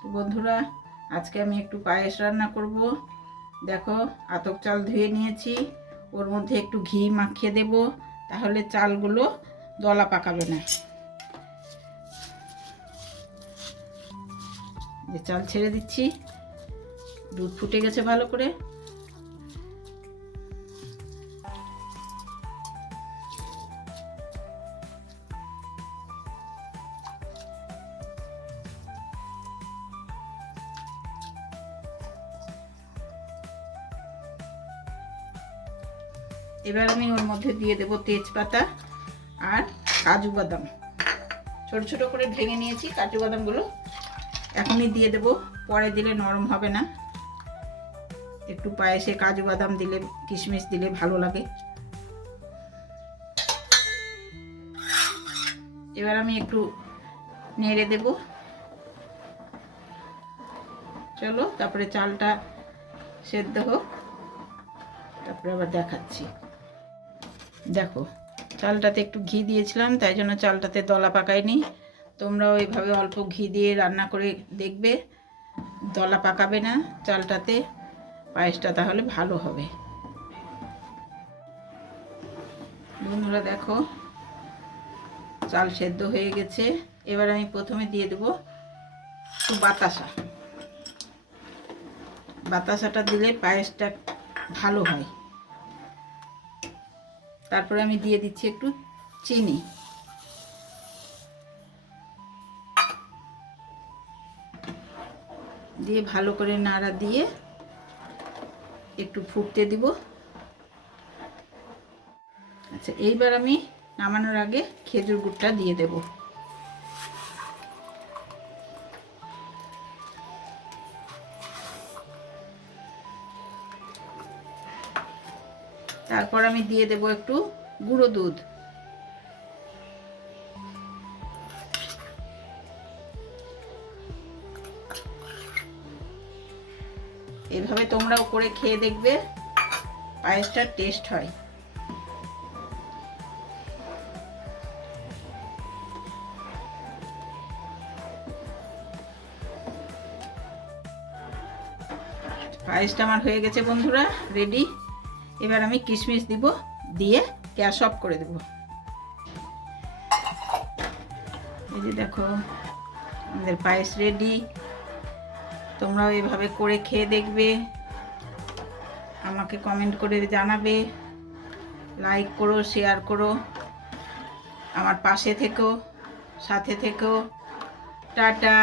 তো বন্ধুরা, আজকে আমি একটু পায়েস রান্না করব। দেখো আতক চাল ধুয়ে নিয়েছি। ওর মধ্যে একটু ঘি মাখিয়ে দেব, তাহলে চালগুলো দলা পাকাবে না। যে চাল ছেড়ে দিচ্ছি। দুধ ফুটে গেছে ভালো করে। এবার আমি ওর মধ্যে দিয়ে দেব তেজপাতা আর কাজু বাদাম। ছোট ছোট করে ভেঙে নিয়েছি কাজু বাদামগুলো। এখনই দিয়ে দেব, পরে দিলে নরম হবে না। একটু পায়েসে কাজু বাদাম দিলে, কিশমিশ দিলে ভালো লাগে। এবার আমি একটু নেড়ে দেব। চলো, তারপরে চালটা সেদ্ধ হোক। তারপরে আবার দেখাচ্ছি। দেখো, চালটাতে একটু ঘি দিয়েছিলাম, তাই জন্য চালটাতে দলা পাকায়নি তোমরাও এইভাবে অল্প ঘি দিয়ে রান্না করে দেখবে, দলা পাকাবে না চালটাতে, পায়েসটা তাহলে ভালো হবে। বন্ধুরা দেখো, চাল সেদ্ধ হয়ে গেছে, এবার আমি প্রথমে দিয়ে দেবো একটু বাতাসা। বাতাসাটা দিলে পায়েসটা ভালো হয়। তারপরে আমি দিয়ে দিচ্ছি একটু চিনি। দিয়ে ভালো করে নাড়া দিয়ে একটু ফুটতে দিব। আচ্ছা এইবার আমি নামানোর আগে খেজুর গুড়টা দিয়ে দেব। তারপর আমি দিয়ে দেব একটু গুঁড়ো দুধ। এভাবে তোমরাও করে খেয়ে দেখবে, পায়েসটার টেস্ট হয়। পায়েসটা আমার হয়ে গেছে বন্ধুরা রেডি এবার আমি কিশমিশ দিব, দিয়ে গ্যাস অফ করে দেব। এই যে দেখো, আমাদের পায়েস রেডি তোমরাও এভাবে করে খেয়ে দেখবে। আমাকে কমেন্ট করে জানাবে। লাইক করো শেয়ার করো। আমার পাশে থেকো, সাথে থেকো। টাটা!